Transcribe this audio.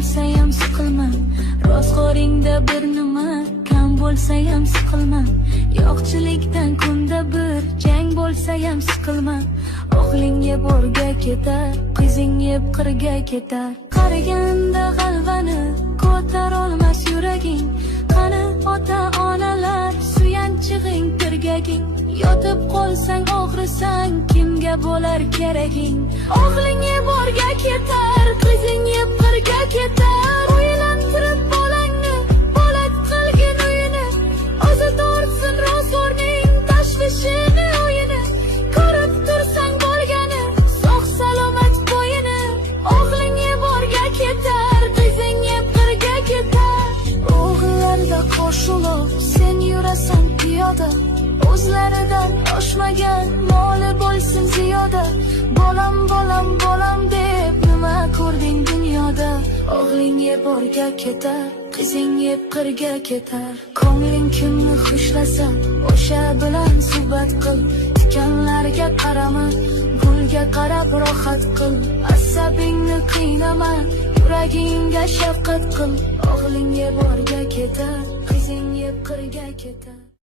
bo'lsa ham siqilma, rozg'oringda bir nima kam bo'lsa ham siqilma, yo'qchilikdan kunda bir jang bo'lsa ham siqilma. O'g'ling yeb o'rga ketar, qizing yeb qirga ketar. Qariganda g'alvani ko'tar olmas yuraging. Qani ota-onalar suyanchig'ing, tirgaging. Yotib qolsang og'risang, kimga bo'lar keraging? O'g'ling yeb o'rga ketar, qizing yeb qirga ketar. O'ylantirib bolangni, bolat qilgin uyini. O'zi tortsin ro'zg'orning tashvishini o'yini. Ko'rib tursang bo'lgani, sog' salomat bo'yini. O'g'ling yeb o'rga ketar, qizing yeb qirga ketar. O'g'illarda qo'shilib, sen yurasan piyoda. O'zlaridan oshmagan moli bo'lsin ziyoda. Bolam, bolam, bolam deb nima ko'rding dunyoda? O'g'ling yeb o'rga ketar, qizing yeb qirga ketar. Ko'ngling kimni xushlasa, o'sha bilan suhbat qil. Tikanlarga qarama, gulga qarab rohat qil. Asabingni qiynama, yuragingga shafqat qil. O'g'ling yeb o'rga ketar, qizing yeb qirga ketar.